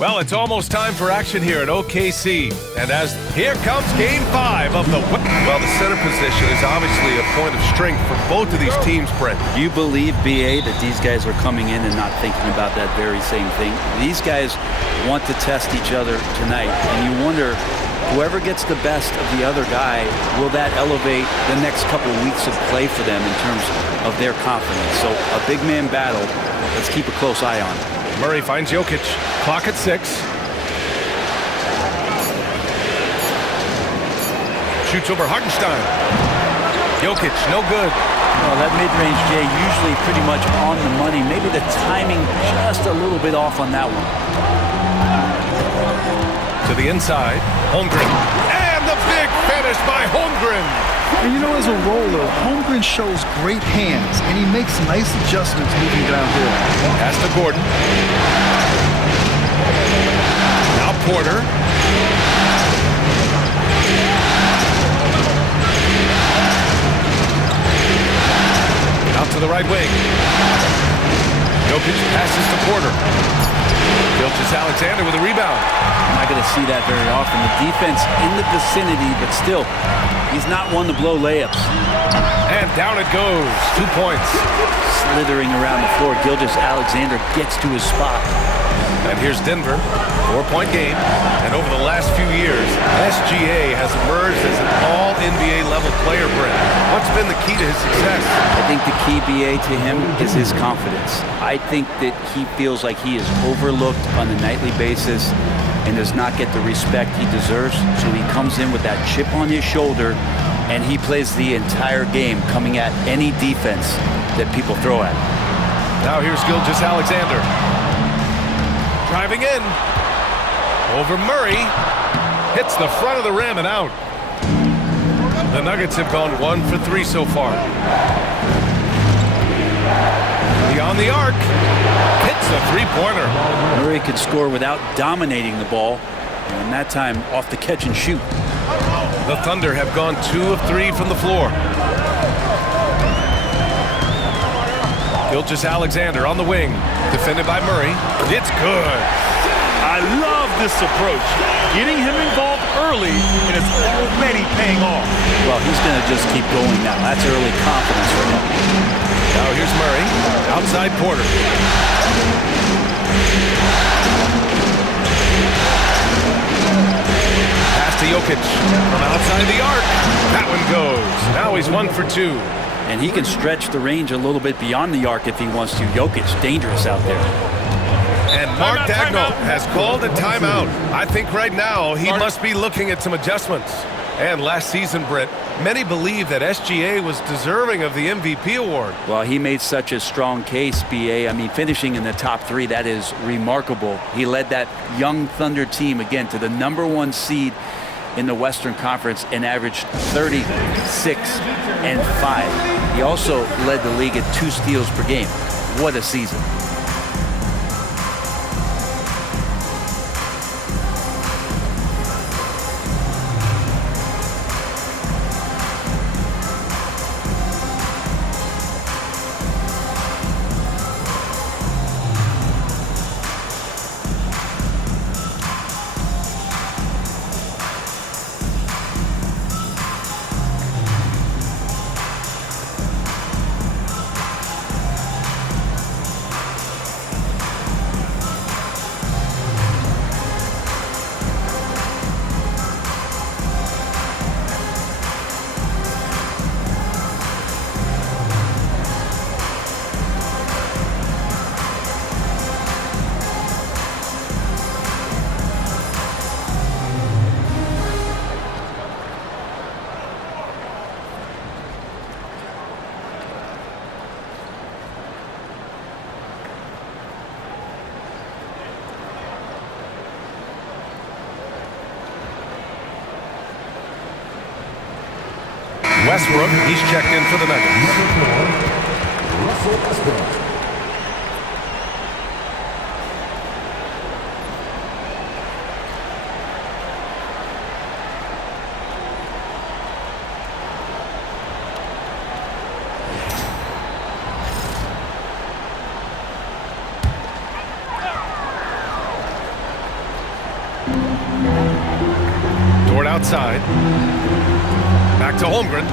Well, it's almost time for action here at OKC. And as here comes Game 5 of the... Well, the center position is obviously a point of strength for both of these teams, Brent. You believe, BA, that these guys are coming in and not thinking about that very same thing? These guys want to test each other tonight. And you wonder, whoever gets the best of the other guy, will that elevate the next couple of weeks of play for them in terms of their confidence? So a big man battle. Let's keep a close eye on it. Murray finds Jokic. Clock at 6. Shoots over Hartenstein. Jokic, no good. Well, that mid-range, Jay, usually pretty much on the money. Maybe the timing just a little bit off on that one. To the inside. Holmgren. And the big finish by Holmgren. And you know, as a roller, Holmgren shows great hands, and he makes nice adjustments moving downhill. Pass to Gordon. Now Porter. Out to the right wing. Jokic passes to Porter. Gilgeous-Alexander with a rebound. I'm not going to see that very often. The defense in the vicinity, but still, he's not one to blow layups. And down it goes. 2 points. Slithering around the floor, Gilgeous-Alexander gets to his spot. And here's Denver. 4-point game. And over the last few years, SGA has emerged as an all-NBA level player, Brent. What's been the key to his success? I think the key, BA, to him is his confidence. I think that he feels like he is overlooked on a nightly basis and does not get the respect he deserves. So he comes in with that chip on his shoulder, and he plays the entire game coming at any defense that people throw at him. Now here's Gilgeous-Alexander. Driving in. Over Murray. Hits the front of the rim and out. The Nuggets have gone 1 for 3 so far. Beyond the arc. Hits the three-pointer. Murray could score without dominating the ball. And that time off the catch and shoot. The Thunder have gone 2 of 3 from the floor. Gilgeous-Alexander on the wing. Defended by Murray. It's good. I love this approach. Getting him involved early, and it's already paying off. Well, he's going to just keep going now. That's early confidence for him. Now here's Murray. Outside Porter. Pass to Jokic. From outside the arc. That one goes. Now he's 1 for 2. And he can stretch the range a little bit beyond the arc if he wants to. Jokic, dangerous out there. And Mark Daigneault has called a timeout. I think right now he must be looking at some adjustments. And last season, Britt, many believe that SGA was deserving of the MVP award. Well, he made such a strong case, BA. I mean, finishing in the top 3, that is remarkable. He led that young Thunder team, again, to the #1 seed in the Western Conference and averaged 36 and 5. He also led the league at 2 steals per game. What a season. Westbrook, he's checked in for the Nuggets. outside. Back to Holmgren.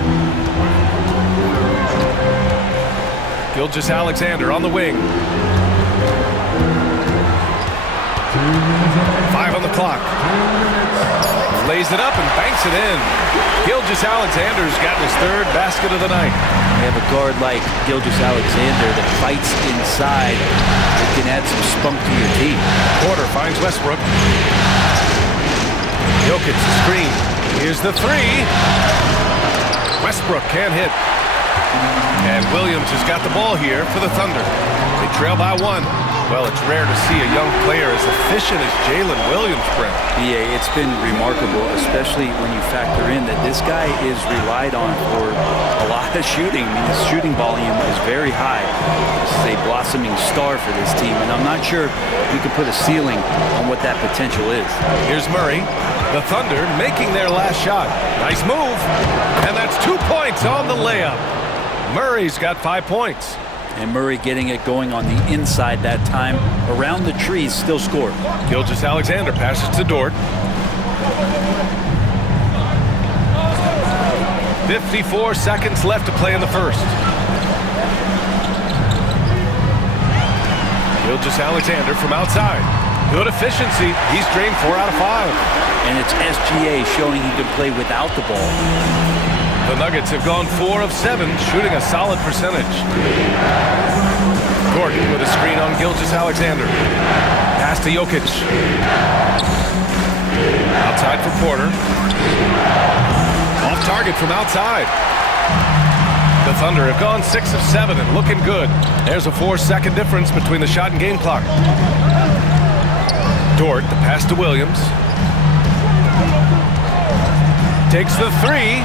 Gilgeous-Alexander on the wing. 5 on the clock. Lays it up and banks it in. Gilgeous-Alexander's gotten his 3rd basket of the night. You have a guard like Gilgeous-Alexander that fights inside. It can add some spunk to your team. Porter finds Westbrook. Jokic, the screen. Here's the 3. Westbrook can't hit. And Williams has got the ball here for the Thunder. They trail by 1. Well, it's rare to see a young player as efficient as Jalen Williams, Brent. Yeah, it's been remarkable, especially when you factor in that this guy is relied on for a lot of shooting. I mean, his shooting volume is very high. This is a blossoming star for this team, and I'm not sure we can put a ceiling on what that potential is. Here's Murray. The Thunder making their last shot. Nice move. And that's 2 points on the layup. Murray's got 5 points. And Murray getting it going on the inside that time. Around the trees, still scored. Gilgeous-Alexander passes to Dort. 54 seconds left to play in the first. Gilgeous-Alexander from outside. Good efficiency. He's drained 4 out of 5. And it's SGA showing he can play without the ball. The Nuggets have gone 4 of 7, shooting a solid percentage. Gordon with a screen on Gilgeous-Alexander. Pass to Jokic. Outside for Porter. Off target from outside. The Thunder have gone 6 of 7 and looking good. There's a 4-second difference between the shot and game clock. Dort, the pass to Williams. Takes the 3,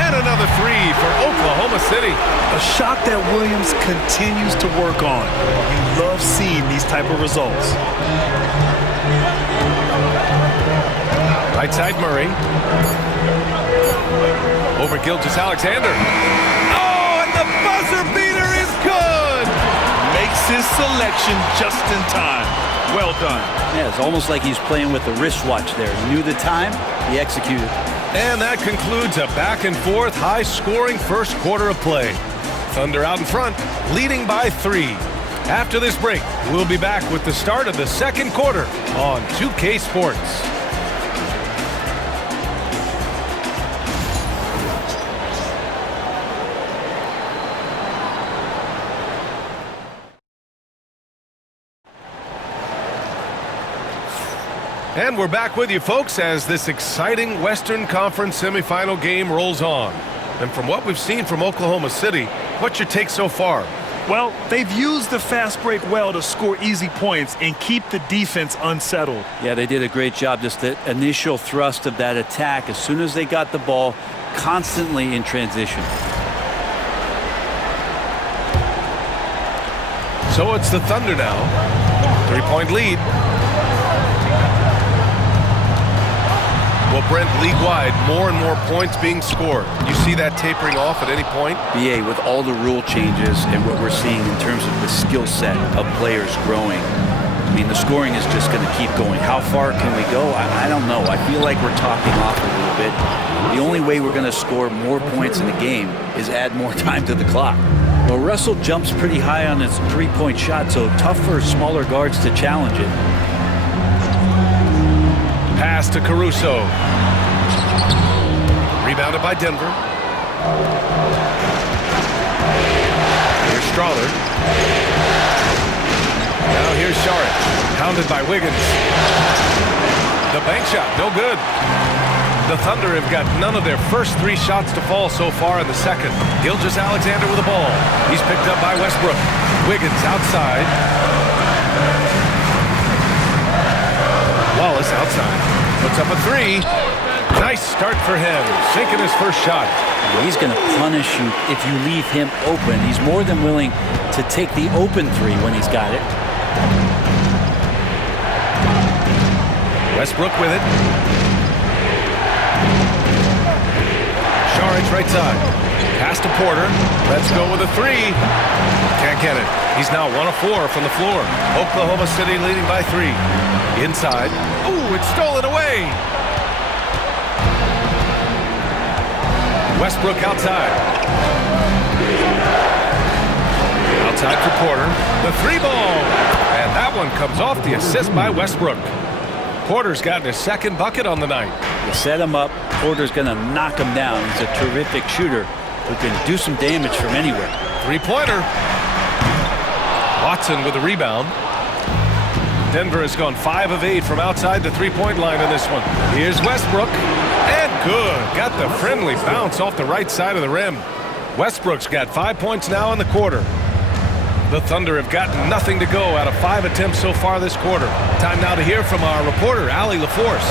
and another 3 for Oklahoma City. A shot that Williams continues to work on. You love seeing these type of results. Right side Murray. Over Gilgeous-Alexander. Oh, and the buzzer beater is good! Makes his selection just in time. Well done. Yeah, it's almost like he's playing with the wristwatch there. He knew the time, he executed. And that concludes a back-and-forth, high-scoring first quarter of play. Thunder out in front, leading by 3. After this break, we'll be back with the start of the second quarter on 2K Sports. And we're back with you, folks, as this exciting Western Conference semifinal game rolls on. And from what we've seen from Oklahoma City, what's your take so far? Well, they've used the fast break well to score easy points and keep the defense unsettled. Yeah, they did a great job. Just the initial thrust of that attack, as soon as they got the ball, constantly in transition. So it's the Thunder now. 3-point lead. Well, Brent, league-wide, more and more points being scored. You see that tapering off at any point? BA, with all the rule changes and what we're seeing in terms of the skill set of players growing, I mean, the scoring is just going to keep going. How far can we go? I don't know. I feel like we're topping off a little bit. The only way we're going to score more points in the game is add more time to the clock. Well, Russell jumps pretty high on his three-point shot, so tough for smaller guards to challenge it. Pass to Caruso. Rebounded by Denver. Here's Strawler. Now here's Saric. Pounded by Wiggins. The bank shot, no good. The Thunder have got none of their first 3 shots to fall so far in the second. Gilgeous-Alexander with the ball. He's picked up by Westbrook. Wiggins outside. Wallace outside. Puts up a 3. Nice start for him. Sinking his first shot. He's going to punish you if you leave him open. He's more than willing to take the open 3 when he's got it. Westbrook with it. Saric right side. Pass to Porter. Let's go with a 3. Can't get it. He's now 1 of 4 from the floor. Oklahoma City leading by 3. Inside. Ooh, it's stolen away. Westbrook outside. Outside for Porter. The three ball. And that one comes off the assist by Westbrook. Porter's gotten his second bucket on the night. You set him up. Porter's going to knock him down. He's a terrific shooter who can do some damage from anywhere. Three-pointer. Watson with a rebound. Denver has gone 5 of 8 from outside the three-point line in this one. Here's Westbrook. And good. Got the friendly bounce off the right side of the rim. Westbrook's got 5 points now in the quarter. The Thunder have gotten nothing to go out of 5 attempts so far this quarter. Time now to hear from our reporter, Allie LaForce.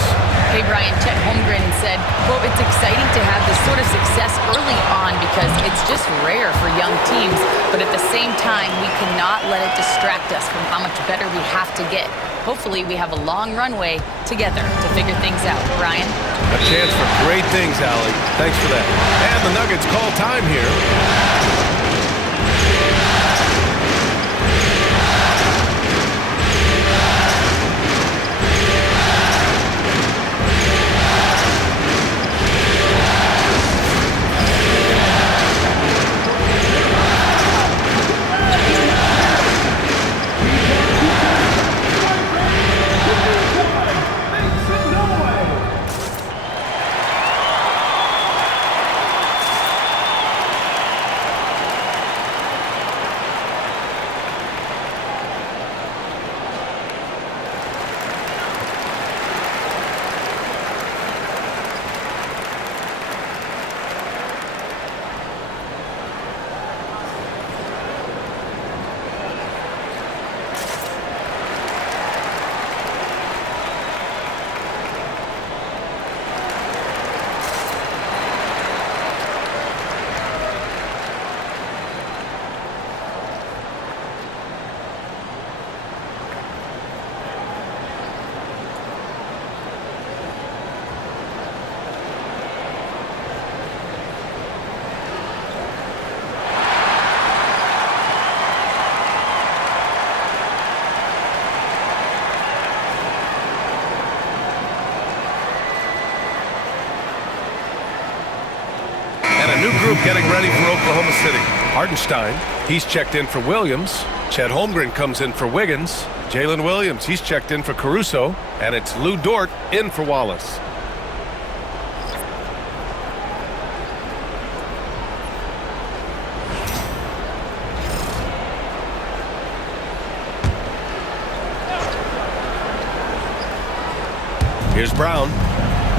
Hey, Brian, Chet Holmgren said, quote, "It's exciting to have this sort of success early on because it's just rare for young teams. But at the same time, we cannot let it distract us from how much better we have to get. Hopefully, we have a long runway together to figure things out." Brian? A chance for great things, Allie. Thanks for that. And the Nuggets call time here. New group getting ready for Oklahoma City. Hartenstein, he's checked in for Williams. Chet Holmgren comes in for Wiggins. Jalen Williams, he's checked in for Caruso. And it's Lou Dort in for Wallace. Here's Brown.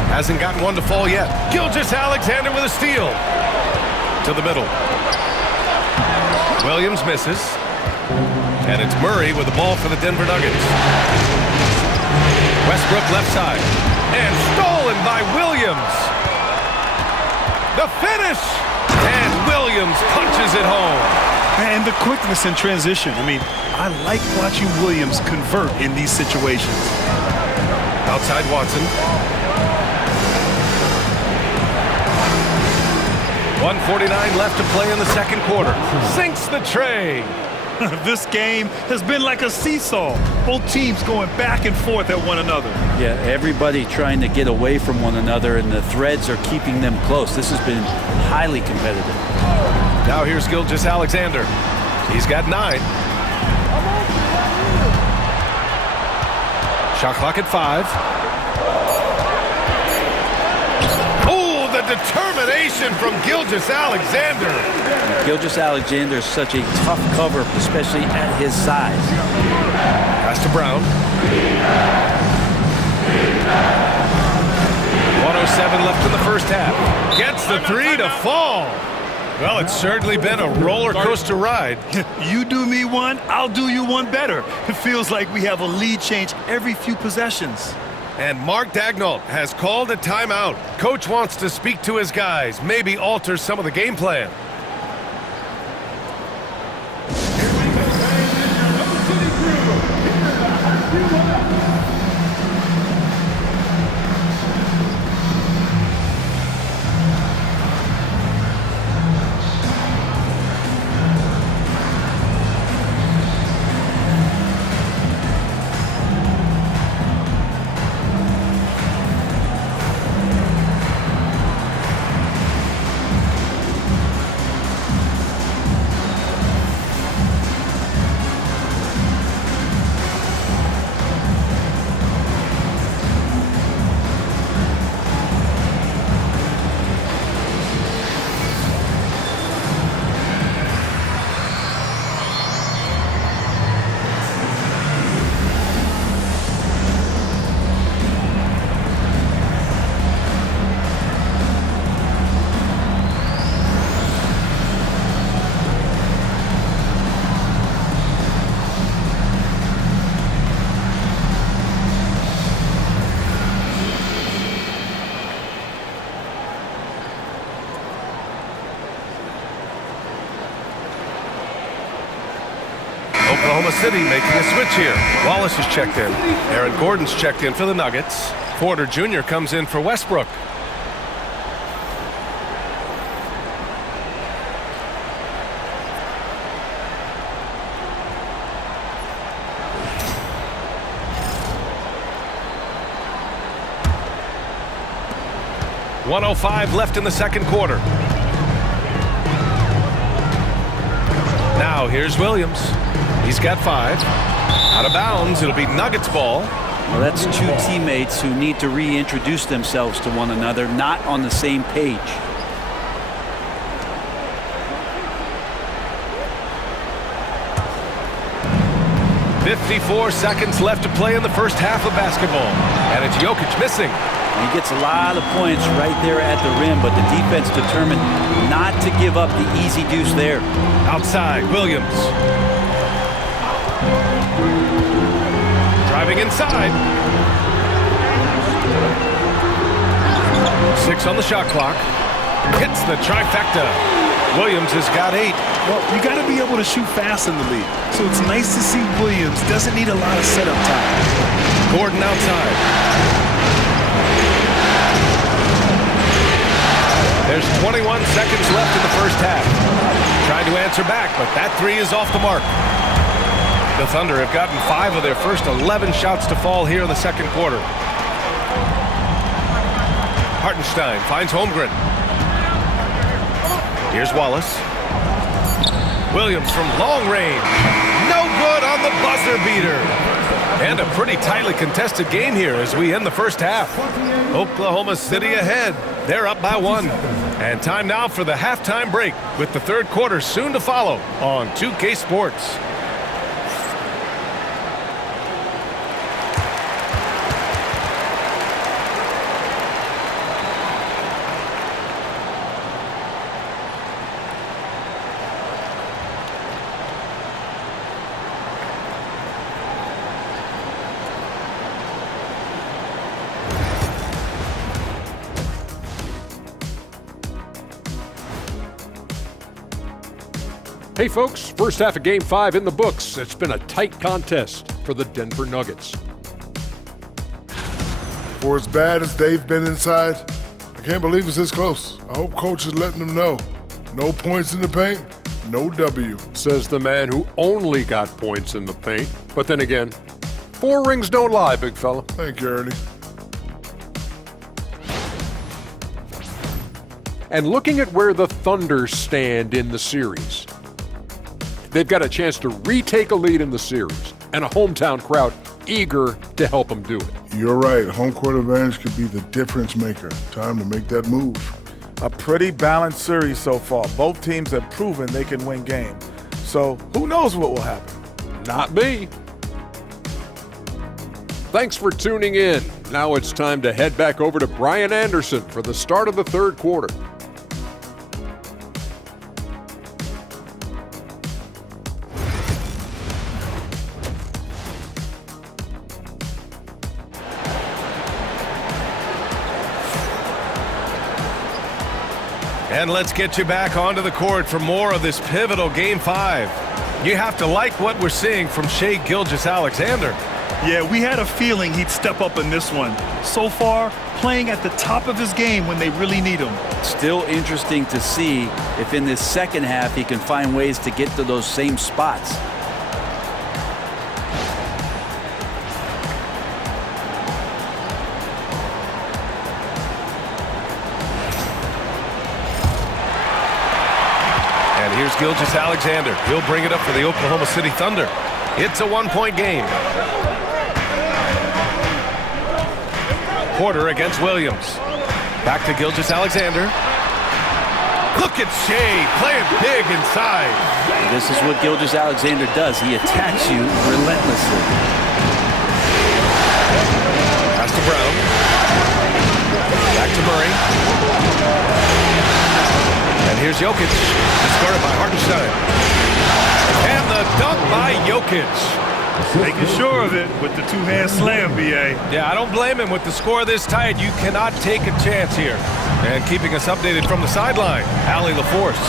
Hasn't gotten one to fall yet. Gilgeous-Alexander with a steal. To the middle. Williams misses. And it's Murray with the ball for the Denver Nuggets. Westbrook left side. And stolen by Williams. The finish! And Williams punches it home. And the quickness in transition. I mean, I like watching Williams convert in these situations. Outside Watson. 1:49 left to play in the second quarter. Sinks the tray. This game has been like a seesaw. Both teams going back and forth at one another. Yeah, everybody trying to get away from one another, and the threads are keeping them close. This has been highly competitive. Now here's Gilgeous-Alexander. He's got 9. Shot clock at 5. Determination from Gilgeous-Alexander. Gilgeous-Alexander is such a tough cover, especially at his size. Pass to Brown. 1:07 left in the first half. Gets the 3 to fall. Well, it's certainly been a roller coaster ride. You do me one, I'll do you one better. It feels like we have a lead change every few possessions. And Mark Daigneault has called a timeout. Coach wants to speak to his guys, maybe alter some of the game plan. Oklahoma City making a switch here. Wallace is checked in. Aaron Gordon's checked in for the Nuggets. Porter Jr. comes in for Westbrook. .105 left in the second quarter. Now here's Williams. He's got 5. Out of bounds. It'll be Nuggets ball. Well, that's two teammates who need to reintroduce themselves to one another, not on the same page. .54 seconds left to play in the first half of basketball. And it's Jokic missing. He gets a lot of points right there at the rim, but the defense determined not to give up the easy deuce there. Outside, Williams. Driving inside. 6 on the shot clock. Hits the trifecta. Williams has got 8. Well, you got to be able to shoot fast in the league. So it's nice to see Williams doesn't need a lot of setup time. Gordon outside. There's 21 seconds left in the first half. Trying to answer back, but that 3 is off the mark. The Thunder have gotten 5 of their first 11 shots to fall here in the second quarter. Hartenstein finds Holmgren. Here's Wallace. Williams from long range. No good on the buzzer beater. And a pretty tightly contested game here as we end the first half. Oklahoma City ahead. They're up by 1. And time now for the halftime break with the third quarter soon to follow on 2K Sports. Hey folks, first half of Game 5 in the books. It's been a tight contest for the Denver Nuggets. For as bad as they've been inside, I can't believe it's this close. I hope coach is letting them know. No points in the paint, no W. Says the man who only got points in the paint. But then again, 4 rings don't lie, big fella. Thank you, Ernie. And looking at where the Thunder stand in the series, they've got a chance to retake a lead in the series, and a hometown crowd eager to help them do it. You're right. Home court advantage could be the difference maker. Time to make that move. A pretty balanced series so far. Both teams have proven they can win games. So who knows what will happen? Not me. Thanks for tuning in. Now it's time to head back over to Brian Anderson for the start of the third quarter. And let's get you back onto the court for more of this pivotal Game 5. You have to like what we're seeing from Shai Gilgeous-Alexander. Yeah, we had a feeling he'd step up in this one. So far, playing at the top of his game when they really need him. Still interesting to see if in this second half he can find ways to get to those same spots. Here's Gilgeous-Alexander. He'll bring it up for the Oklahoma City Thunder. It's a 1-point game. Porter against Williams. Back to Gilgeous-Alexander. Look at Shai playing big inside. This is what Gilgeous-Alexander does. He attacks you relentlessly. Pass to Brown. Back to Murray. And here's Jokic, discarded by Hartenstein. And the dunk by Jokic. Making sure of it with the two-hand slam, B.A. Yeah, I don't blame him. With the score this tight, you cannot take a chance here. And keeping us updated from the sideline, Allie LaForce.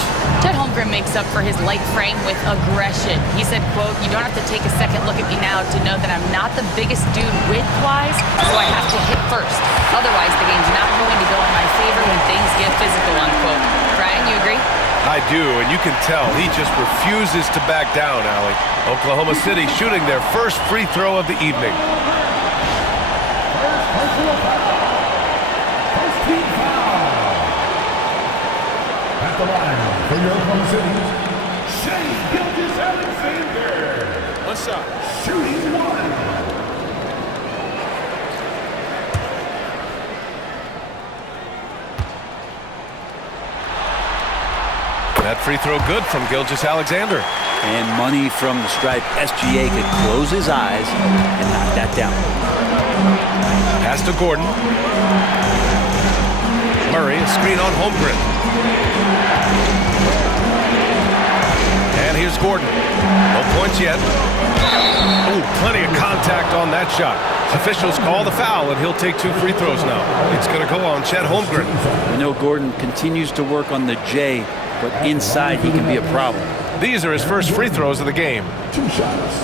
Chet Holmgren makes up for his light frame with aggression. He said, quote, "You don't have to take a second look at me now to know that I'm not the biggest dude width-wise, so I have to hit first. Otherwise, the game's not going to go in my favor when things get physical," unquote. Brian, you agree? I do, and you can tell he just refuses to back down, Allie. Oklahoma City shooting their first free throw of the evening. First team foul. At the line for your Oklahoma City, Shai Gilgeous-Alexander. What's up? Shooting one. That free throw good from Gilgeous-Alexander. And money from the stripe. SGA could close his eyes and knock that down. Pass to Gordon. Murray, a screen on Holmgren. And here's Gordon. No points yet. Ooh, plenty of contact on that shot. Officials call the foul, and he'll take 2 free throws now. It's going to go on Chet Holmgren. We know Gordon continues to work on the J, but inside he can be a problem. These are his first free throws of the game. 2 shots.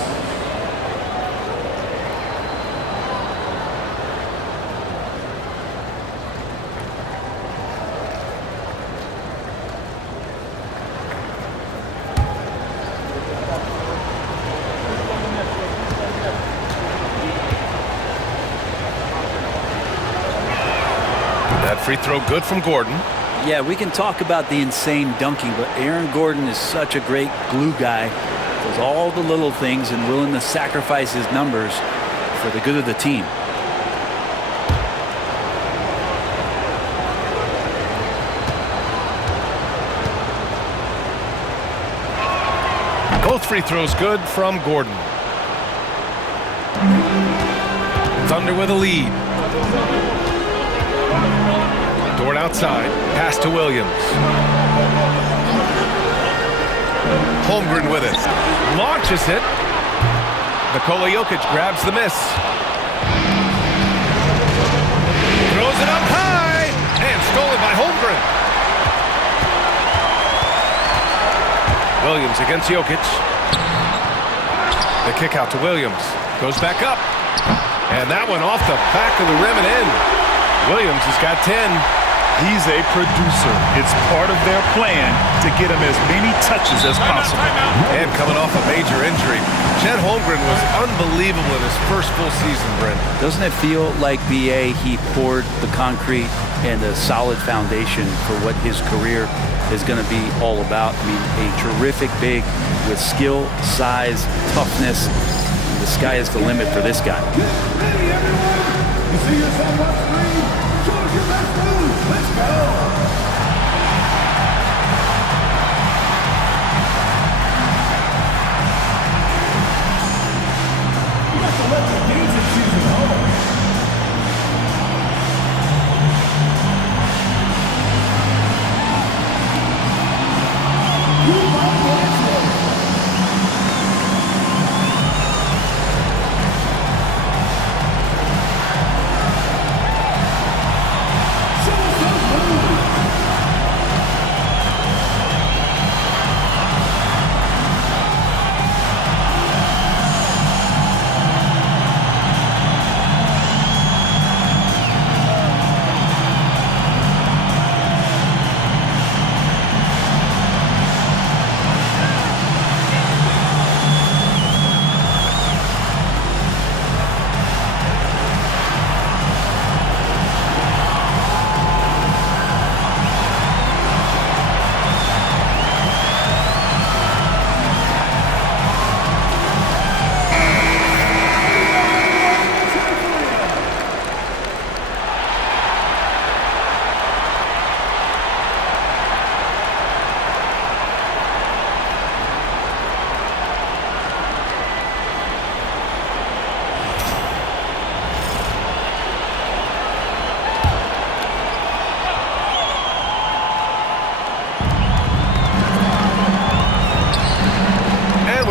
That free throw good from Gordon. Yeah, we can talk about the insane dunking, but Aaron Gordon is such a great glue guy. Does all the little things and willing to sacrifice his numbers for the good of the team. Both free throws good from Gordon. Thunder with a lead. Dort outside. Pass to Williams. Holmgren with it. Launches it. Nikola Jokic grabs the miss. Throws it up high. And stolen by Holmgren. Williams against Jokic. The kick out to Williams. Goes back up. And that one off the back of the rim and in. Williams has got 10. He's a producer. It's part of their plan to get him as many touches as possible. And coming off a major injury, Chet Holmgren was unbelievable in his first full season, Brent. Doesn't it feel like BA, he poured the concrete and a solid foundation for what his career is going to be all about? I mean, a terrific big with skill, size, toughness. The sky is the limit for this guy. Get ready, everyone. You see yourself on screen? Show us your best moves. Let's go. You have to let the dancing season home. You might dance with it.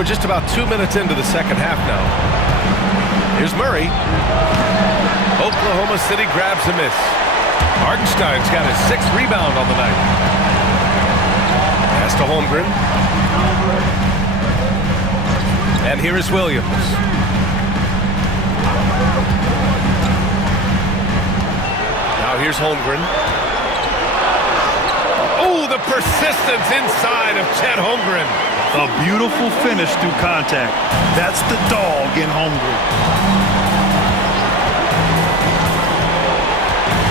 We're just about 2 minutes into the second half now. Here's Murray. Oklahoma City grabs a miss. Hartenstein's got his 6th rebound on the night. Pass to Holmgren. And here is Williams. Now here's Holmgren. Oh, the persistence inside of Chet Holmgren. A beautiful finish through contact. That's the dog in Holmgren.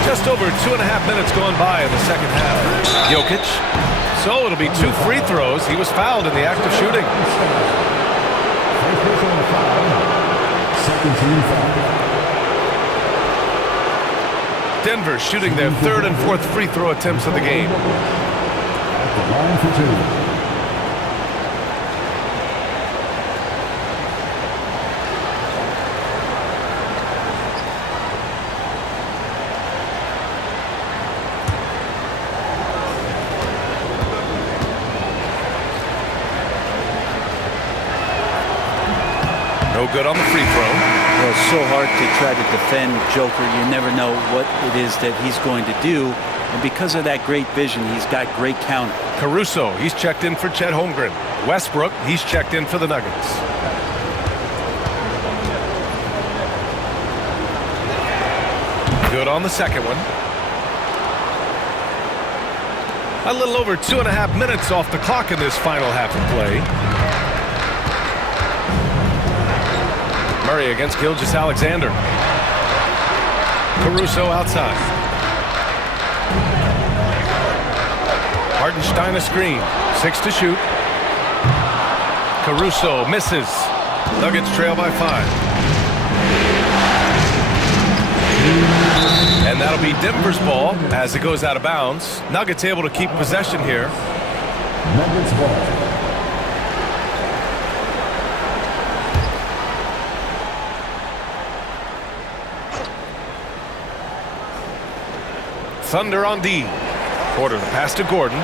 Just over 2.5 minutes gone by in the second half. Jokic. So it'll be 2 free throws. He was fouled in the act of shooting. Denver shooting their 3rd and 4th free throw attempts of the game. Line for 2. No good on the free throw. Well, it's so hard to try to defend Joker. You never know what it is that he's going to do. And because of that great vision, he's got great counter. Caruso, he's checked in for Chet Holmgren. Westbrook, he's checked in for the Nuggets. Good on the second one. A little over 2.5 minutes off the clock in this final half of play. Murray against Gilgeous-Alexander. Caruso outside. Hartenstein a screen. 6 to shoot. Caruso misses. Nuggets trail by 5. And that'll be Denver's ball as it goes out of bounds. Nuggets able to keep possession here. Nuggets ball. Thunder on D. Porter the pass to Gordon.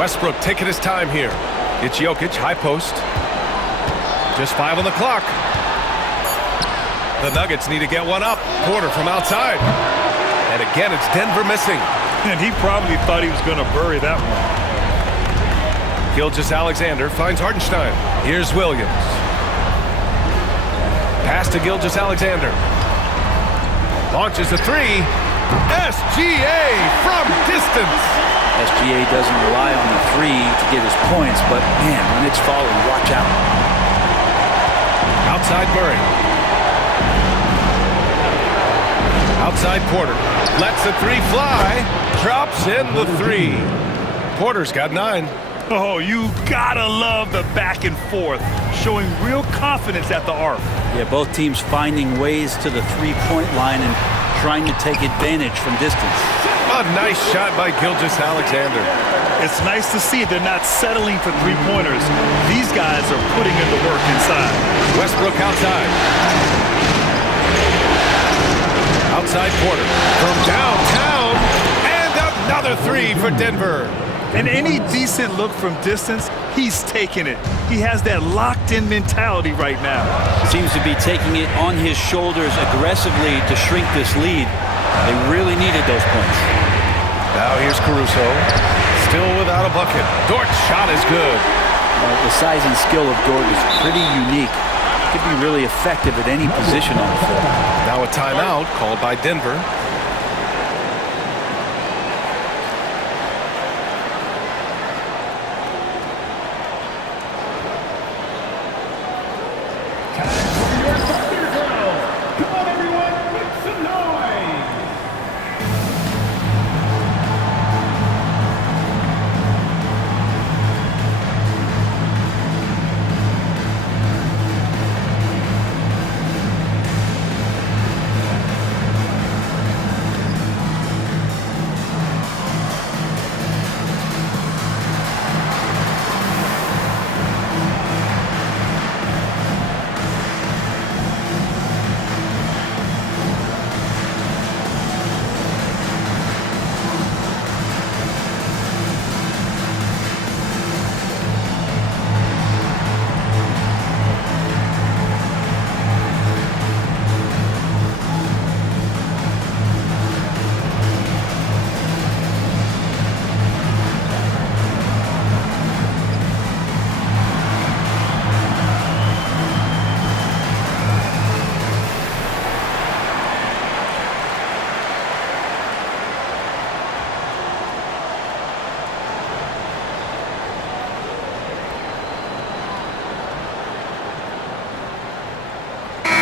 Westbrook taking his time here. It's Jokic, high post. Just 5 on the clock. The Nuggets need to get one up. Porter from outside. And again, it's Denver missing. And he probably thought he was going to bury that one. Gilgeous-Alexander finds Hartenstein. Here's Williams. Pass to Gilgeous-Alexander. Launches a 3. SGA from distance. SGA doesn't rely on the 3 to get his points, but man, when it's falling, watch out. Outside Murray. Outside Porter. Lets the 3 fly. Drops in the 3. Porter's got 9. Oh, you gotta love the back and forth, showing real confidence at the arc. Yeah, both teams finding ways to the 3-point line and trying to take advantage from distance. A nice shot by Gilgeous-Alexander. It's nice to see they're not settling for 3-pointers. These guys are putting in the work inside. Westbrook outside. Outside Porter from downtown. And another 3 for Denver. And any decent look from distance, he's taking it. He has that locked-in mentality right now. Seems to be taking it on his shoulders aggressively to shrink this lead. They really needed those points. Now here's Caruso. Still without a bucket. Dort's shot is good. The size and skill of Dort is pretty unique. Could be really effective at any position on the floor. Now a timeout called by Denver.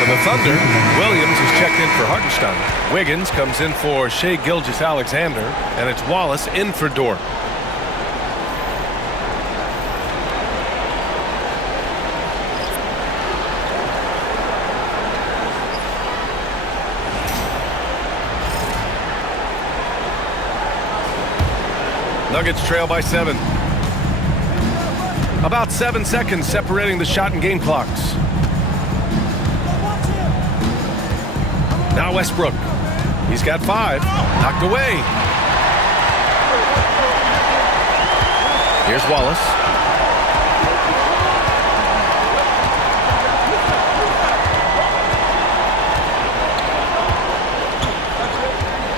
the Thunder, Williams is checked in for Hartenstein. Wiggins comes in for Shai Gilgeous-Alexander, and it's Wallace in for Dort. Nuggets trail by 7. About 7 seconds separating the shot and game clocks. Now Westbrook. He's got 5. Knocked away. Here's Wallace.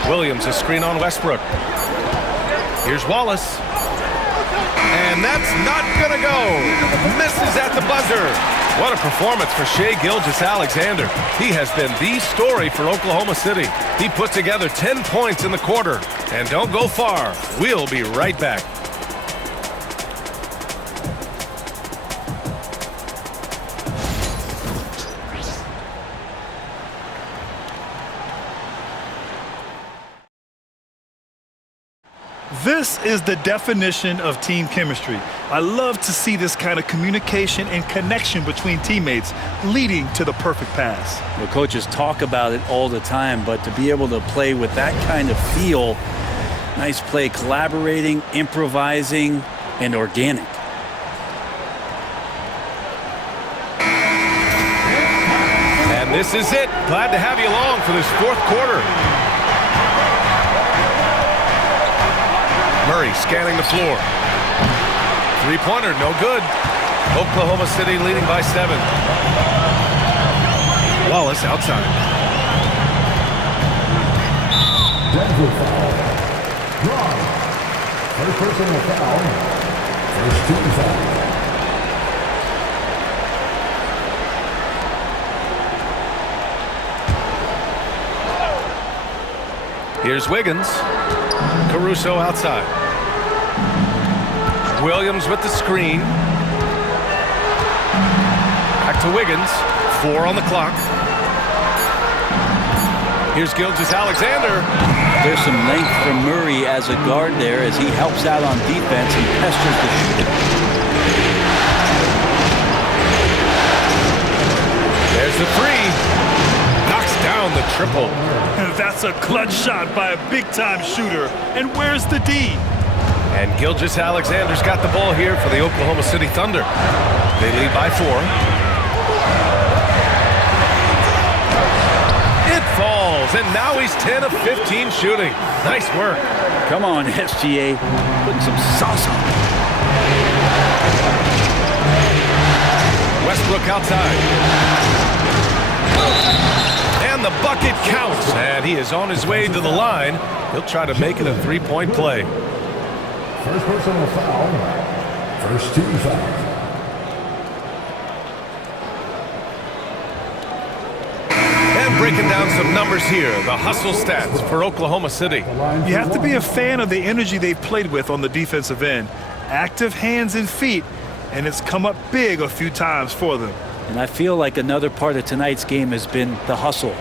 Williams, a screen on Westbrook. Here's Wallace. And that's not going to go. Misses at the buzzer. What a performance for Shai Gilgeous-Alexander. He has been the story for Oklahoma City. He put together 10 points in the quarter. And don't go far. We'll be right back. This is the definition of team chemistry. I love to see this kind of communication and connection between teammates leading to the perfect pass. The coaches talk about it all the time, but to be able to play with that kind of feel, nice play, collaborating, improvising, and organic. And this is it. Glad to have you along for this fourth quarter. Murray scanning the floor. Three-pointer, no good. Oklahoma City leading by 7. Wallace outside. Denver foul. Draw. First personal foul. First team foul. Here's Wiggins. Caruso outside. Williams with the screen. Back to Wiggins. 4 on the clock. Here's Gilgeous-Alexander. There's some length from Murray as a guard there as he helps out on defense and pesters the shooter. There's the 3. Knocks down the triple. That's a clutch shot by a big-time shooter. And where's the D? And Gilgeous-Alexander's got the ball here for the Oklahoma City Thunder. They lead by 4. It falls, and now he's 10 of 15 shooting. Nice work. Come on, SGA. Putting some sauce on it. Westbrook outside. And the bucket counts, and he is on his way to the line. He'll try to make it a 3-point play. First personal foul. First team foul. And breaking down some numbers here, the hustle stats for Oklahoma City. You have to be a fan of the energy they've played with on the defensive end. Active hands and feet, and it's come up big a few times for them. And I feel like another part of tonight's game has been the hustle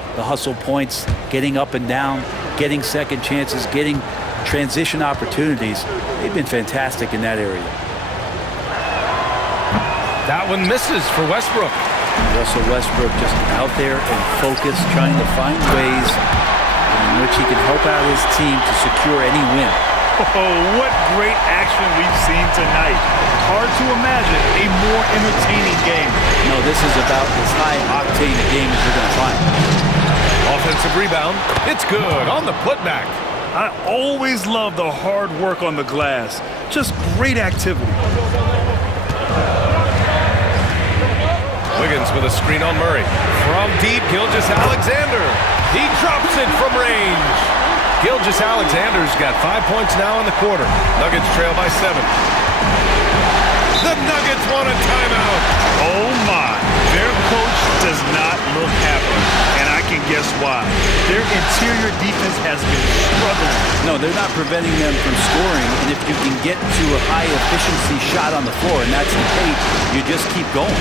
points, getting up and down, getting second chances, getting transition opportunities. They've been fantastic in that area. That one misses for Westbrook. Russell Westbrook just out there and focused, trying to find ways in which he can help out his team to secure any win. Oh, what great action we've seen tonight. Hard to imagine a more entertaining game. No, this is about as high-octane a game as you're going to find. Offensive rebound. It's good on the putback. I always love the hard work on the glass. Just great activity. Wiggins with a screen on Murray. From deep, Gilgeous-Alexander. He drops it from range. Gilgeous-Alexander's got 5 points now in the quarter. Nuggets trail by 7. The Nuggets want a timeout. Oh my, their coach does not look happy, and I can guess why. Their interior defense has been struggling. No, they're not preventing them from scoring, and if you can get to a high-efficiency shot on the floor, and that's the case, you just keep going.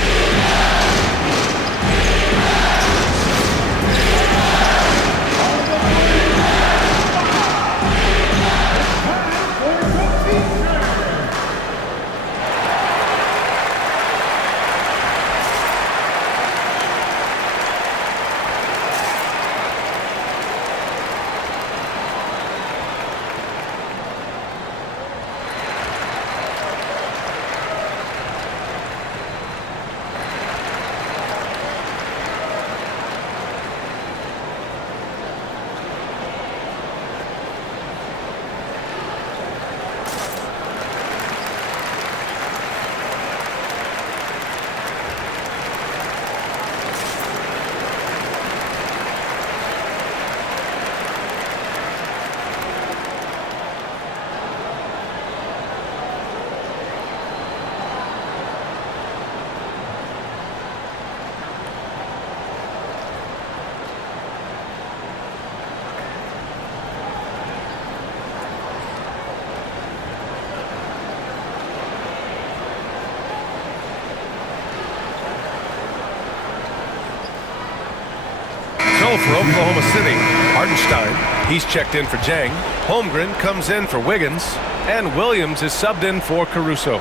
goal for Oklahoma City. Hartenstein, he's checked in for Jang. Holmgren comes in for Wiggins. And Williams is subbed in for Caruso.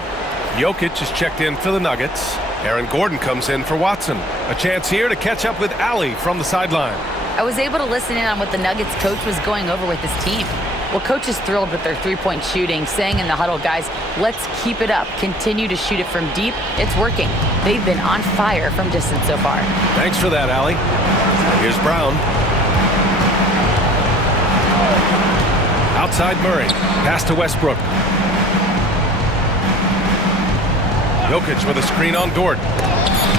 Jokic is checked in for the Nuggets. Aaron Gordon comes in for Watson. A chance here to catch up with Allie from the sideline. I was able to listen in on what the Nuggets coach was going over with his team. Well, coach is thrilled with their three-point shooting, saying in the huddle, guys, let's keep it up. Continue to shoot it from deep. It's working. They've been on fire from distance so far. Thanks for that, Allie. Here's Brown. Outside Murray. Pass to Westbrook. Jokic with a screen on Gordon.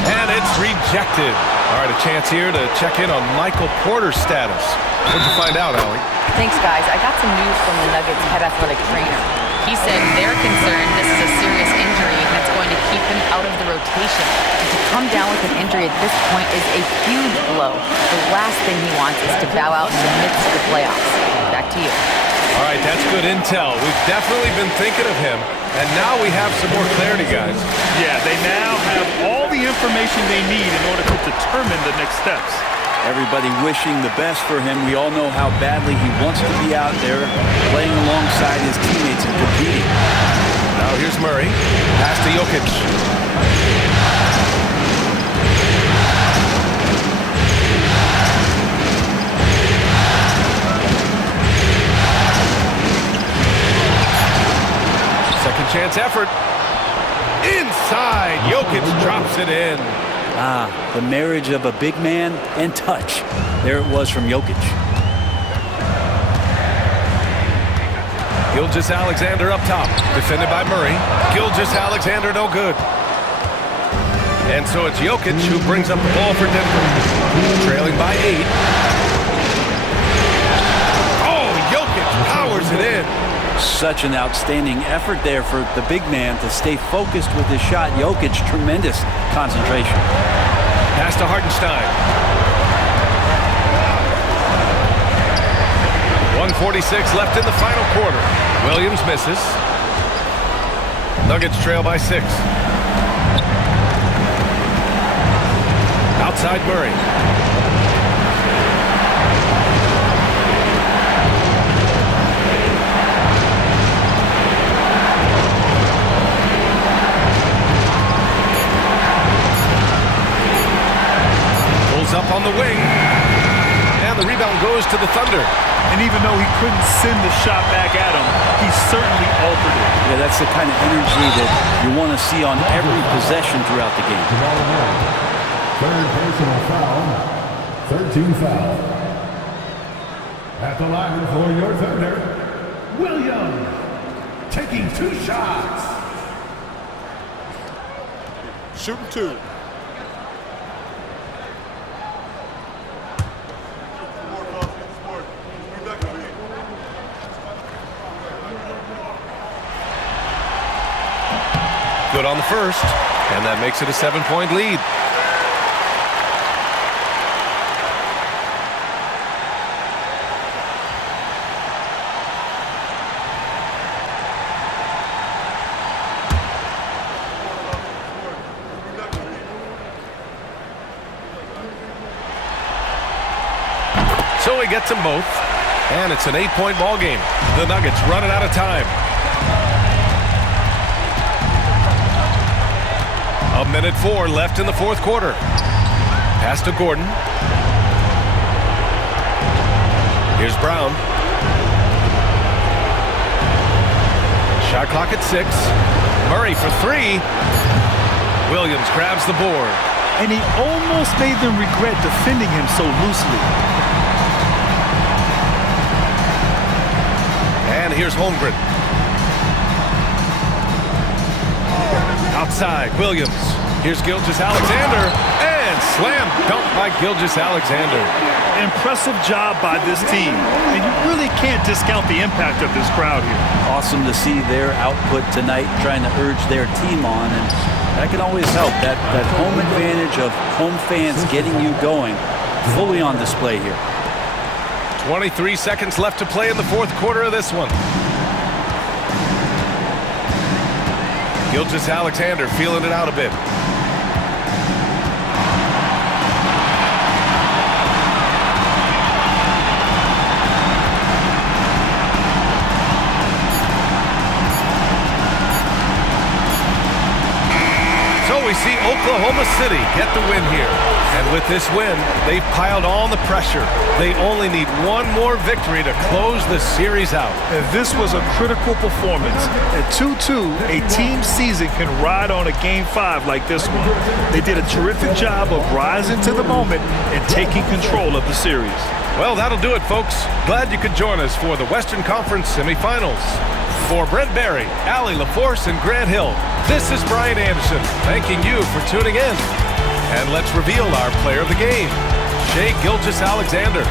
And it's rejected. All right, a chance here to check in on Michael Porter's status. What'd you find out, Allie? Thanks, guys. I got some news from the Nuggets head athletic trainer. He said they're concerned this is a serious injury that's going to keep him out of the rotation. And to come down with an injury at this point is a huge blow. The last thing he wants is to bow out in the midst of the playoffs. Back to you. All right, that's good intel. We've definitely been thinking of him, and now we have some more clarity, guys. Yeah, they now have all the information they need in order to determine the next steps. Everybody wishing the best for him. We all know how badly he wants to be out there playing alongside his teammates and competing. Now here's Murray. Pass to Jokic. Second chance effort. Inside. Jokic drops it in. The marriage of a big man and touch. There it was from Jokic. Gilgeous-Alexander up top. Defended by Murray. Gilgeous-Alexander no good. And so it's Jokic who brings up the ball for Denver. Trailing by 8. Oh, Jokic powers it in. Such an outstanding effort there for the big man to stay focused with his shot. Jokic, tremendous concentration. Pass to Hartenstein. 1:46 left in the final quarter. Williams misses. Nuggets trail by 6. Outside Murray. Up on the wing, and the rebound goes to the Thunder. And even though he couldn't send the shot back at him, he certainly altered it. Yeah, that's the kind of energy that you want to see on every possession throughout the game. Third personal foul, 13 foul. At the line for your Thunder, Williams, taking 2 shots. Shooting 2. Good on the first, and that makes it a 7-point lead. So he gets them both, and it's an 8-point ball game. The Nuggets running out of time. A minute 4 left in the fourth quarter. Pass to Gordon. Here's Brown. Shot clock at 6. Murray for 3. Williams grabs the board. And he almost made them regret defending him so loosely. And here's Holmgren. Outside, Williams. Here's Gilgeous-Alexander. And slam dunk by Gilgeous-Alexander. Impressive job by this team. And you really can't discount the impact of this crowd here. Awesome to see their output tonight, trying to urge their team on. And that can always help. That home advantage of home fans getting you going, fully on display here. 23 seconds left to play in the fourth quarter of this one. Gilgeous-Alexander feeling it out a bit. Oklahoma City get the win here. And with this win, they've piled on the pressure. They only need one more victory to close the series out. And this was a critical performance. At 2-2, a team season can ride on a Game 5 like this one. They did a terrific job of rising to the moment and taking control of the series. Well, that'll do it, folks. Glad you could join us for the Western Conference semifinals. For Brent Barry, Allie LaForce, and Grant Hill, this is Brian Anderson, thanking you for tuning in. And let's reveal our player of the game, Shai Gilgeous-Alexander.